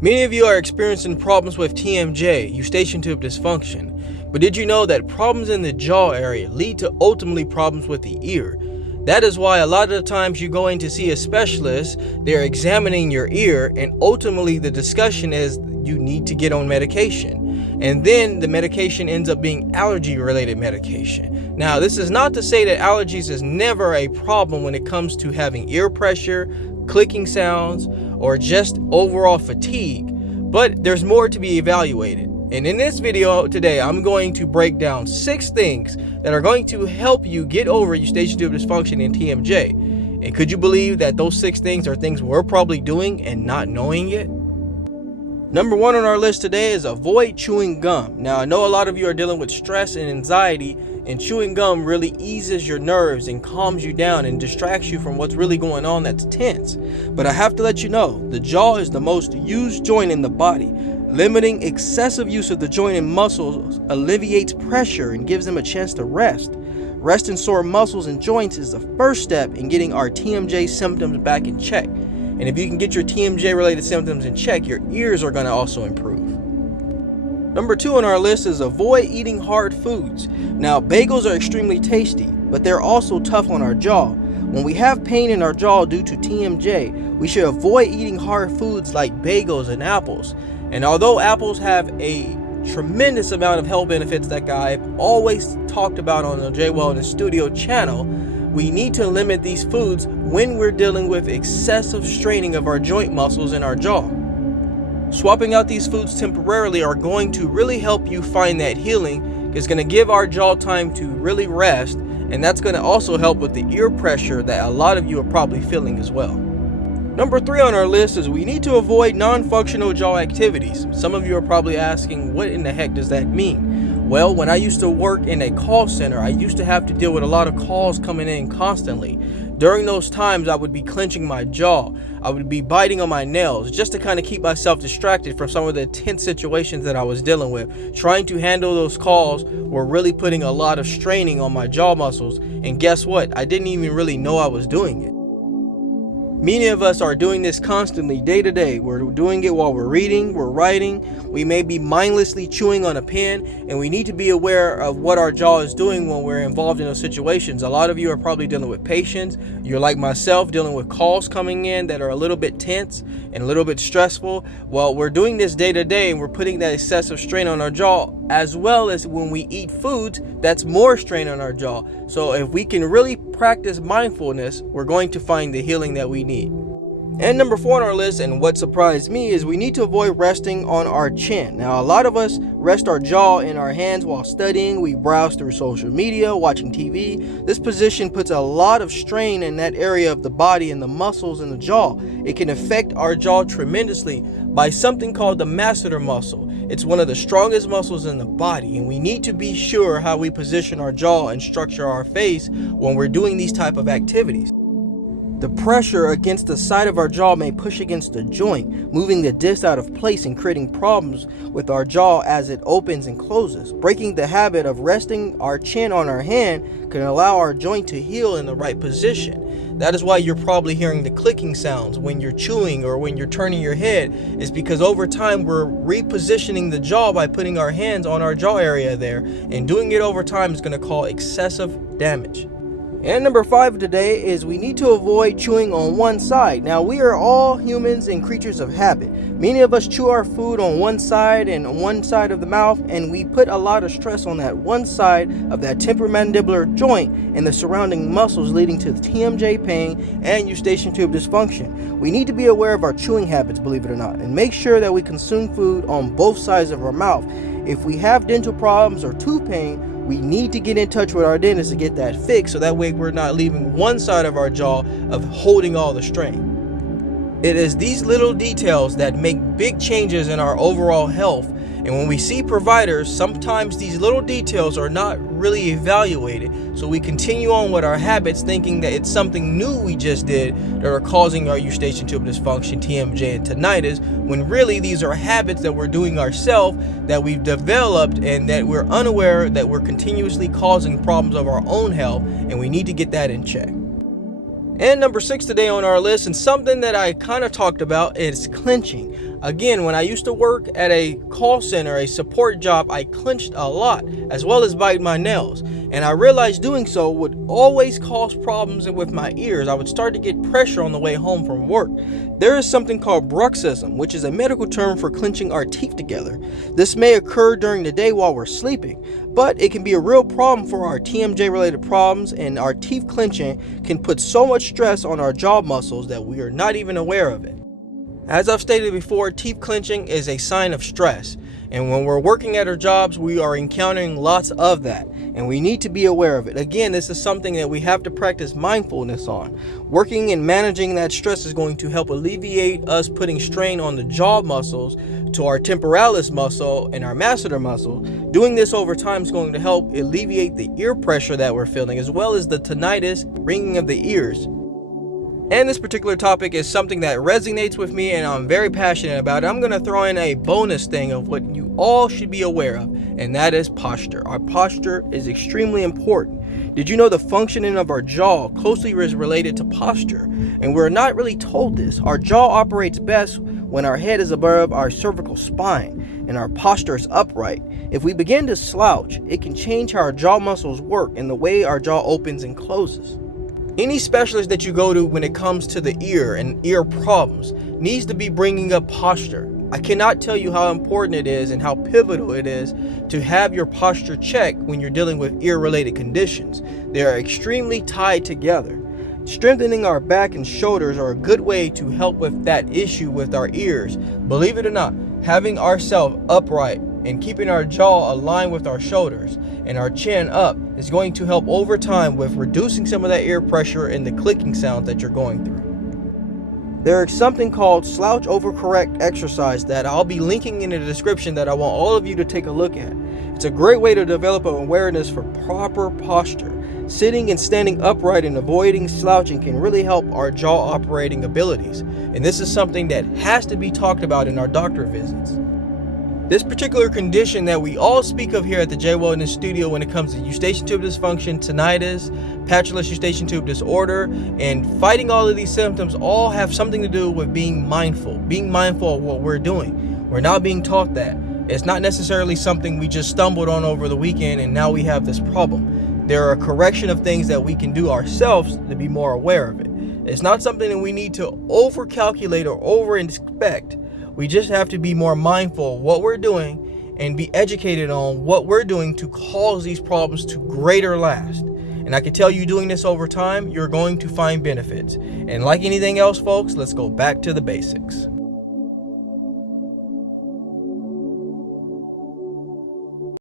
Many of you are experiencing problems with TMJ, eustachian tube dysfunction, but did you know that problems in the jaw area lead to ultimately problems with the ear? That is why a lot of the times you go in to see a specialist, they're examining your ear, and ultimately the discussion is you need to get on medication. And then the medication ends up being allergy-related medication. Now, this is not to say that allergies is never a problem when it comes to having ear pressure, clicking sounds, or just overall fatigue, but there's more to be evaluated. And in this video today, I'm going to break down 6 things that are going to help you get over eustachian tube dysfunction and TMJ. And could you believe that those 6 things are things we're probably doing and not knowing it? Number 1 on our list today is avoid chewing gum. Now, I know a lot of you are dealing with stress and anxiety, and chewing gum really eases your nerves and calms you down and distracts you from what's really going on that's tense. But I have to let you know, the jaw is the most used joint in the body. Limiting excessive use of the joint and muscles alleviates pressure and gives them a chance to rest. Resting sore muscles and joints is the first step in getting our TMJ symptoms back in check. And if you can get your TMJ related symptoms in check, your ears are going to also improve. Number 2 on our list is avoid eating hard foods. Now, bagels are extremely tasty, but they're also tough on our jaw. When we have pain in our jaw due to TMJ, we should avoid eating hard foods like bagels and apples. And although apples have a tremendous amount of health benefits that I've always talked about on the J Wellness Studio channel, we need to limit these foods when we're dealing with excessive straining of our joint muscles in our jaw. Swapping out these foods temporarily are going to really help you find that healing. It's going to give our jaw time to really rest, and that's going to also help with the ear pressure that a lot of you are probably feeling as well. Number 3 on our list is we need to avoid non-functional jaw activities. Some of you are probably asking, what in the heck does that mean? Well, when I used to work in a call center, I used to have to deal with a lot of calls coming in constantly. During those times, I would be clenching my jaw. I would be biting on my nails just to kind of keep myself distracted from some of the tense situations that I was dealing with. Trying to handle those calls were really putting a lot of straining on my jaw muscles. And guess what? I didn't even really know I was doing it. Many of us are doing this constantly, day to day. We're doing it while we're reading, we're writing, we may be mindlessly chewing on a pen, and we need to be aware of what our jaw is doing when we're involved in those situations. A lot of you are probably dealing with patients. You're like myself, dealing with calls coming in that are a little bit tense and a little bit stressful. Well, we're doing this day to day, and we're putting that excessive strain on our jaw, as well as when we eat foods, that's more strain on our jaw. So if we can really practice mindfulness, we're going to find the healing that we need. And number 4 on our list, and what surprised me, is we need to avoid resting on our chin. Now, a lot of us rest our jaw in our hands while studying. We browse through social media, watching TV. This position puts a lot of strain in that area of the body and the muscles in the jaw. It can affect our jaw tremendously by something called the masseter muscle. It's one of the strongest muscles in the body, and we need to be sure how we position our jaw and structure our face when we're doing these type of activities. The pressure against the side of our jaw may push against the joint, moving the disc out of place and creating problems with our jaw as it opens and closes. Breaking the habit of resting our chin on our hand can allow our joint to heal in the right position. That is why you're probably hearing the clicking sounds when you're chewing or when you're turning your head, is because over time we're repositioning the jaw by putting our hands on our jaw area there, and doing it over time is going to cause excessive damage. And number 5 today is we need to avoid chewing on one side. Now, we are all humans and creatures of habit. Many of us chew our food on one side and on one side of the mouth, and we put a lot of stress on that one side of that temporomandibular joint and the surrounding muscles, leading to TMJ pain and eustachian tube dysfunction. We need to be aware of our chewing habits, believe it or not, and make sure that we consume food on both sides of our mouth. If we have dental problems or tooth pain, we need to get in touch with our dentist to get that fixed, so that way we're not leaving one side of our jaw of holding all the strain. It is these little details that make big changes in our overall health. And when we see providers, sometimes these little details are not really evaluated. So we continue on with our habits thinking that it's something new we just did that are causing our eustachian tube dysfunction, TMJ, and tinnitus, when really these are habits that we're doing ourselves, that we've developed, and that we're unaware that we're continuously causing problems of our own health, and we need to get that in check. And number 6 today on our list, and something that I kind of talked about, is clenching. Again, when I used to work at a call center, a support job, I clenched a lot, as well as bite my nails. And I realized doing so would always cause problems with my ears. I would start to get pressure on the way home from work. There is something called bruxism, which is a medical term for clenching our teeth together. This may occur during the day while we're sleeping, but it can be a real problem for our TMJ related problems, and our teeth clenching can put so much stress on our jaw muscles that we are not even aware of it. As I've stated before, teeth clenching is a sign of stress, and when we're working at our jobs, we are encountering lots of that, and we need to be aware of it. Again, this is something that we have to practice mindfulness on. Working and managing that stress is going to help alleviate us putting strain on the jaw muscles to our temporalis muscle and our masseter muscle. Doing this over time is going to help alleviate the ear pressure that we're feeling, as well as the tinnitus, ringing of the ears. And this particular topic is something that resonates with me and I'm very passionate about it. I'm going to throw in a bonus thing of what you all should be aware of, and that is posture. Our posture is extremely important. Did you know the functioning of our jaw closely is related to posture? And we're not really told this. Our jaw operates best when our head is above our cervical spine and our posture is upright. If we begin to slouch, it can change how our jaw muscles work and the way our jaw opens and closes. Any specialist that you go to when it comes to the ear and ear problems needs to be bringing up posture. I cannot tell you how important it is and how pivotal it is to have your posture checked when you're dealing with ear-related conditions. They are extremely tied together. Strengthening our back and shoulders are a good way to help with that issue with our ears. Believe it or not, having ourselves upright and keeping our jaw aligned with our shoulders and our chin up is going to help over time with reducing some of that ear pressure and the clicking sound that you're going through. There is something called slouch overcorrect exercise that I'll be linking in the description that I want all of you to take a look at. It's a great way to develop an awareness for proper posture. Sitting and standing upright and avoiding slouching can really help our jaw operating abilities. And this is something that has to be talked about in our doctor visits. This particular condition that we all speak of here at the J Wellness Studio when it comes to eustachian tube dysfunction, tinnitus, patulous eustachian tube disorder, and fighting all of these symptoms all have something to do with being mindful of what we're doing. We're not being taught that. It's not necessarily something we just stumbled on over the weekend and now we have this problem. There are a correction of things that we can do ourselves to be more aware of it. It's not something that we need to over-calculate or over-inspect. We just have to be more mindful of what we're doing and be educated on what we're doing to cause these problems to greater last. And I can tell you, doing this over time, you're going to find benefits. And like anything else, folks, let's go back to the basics.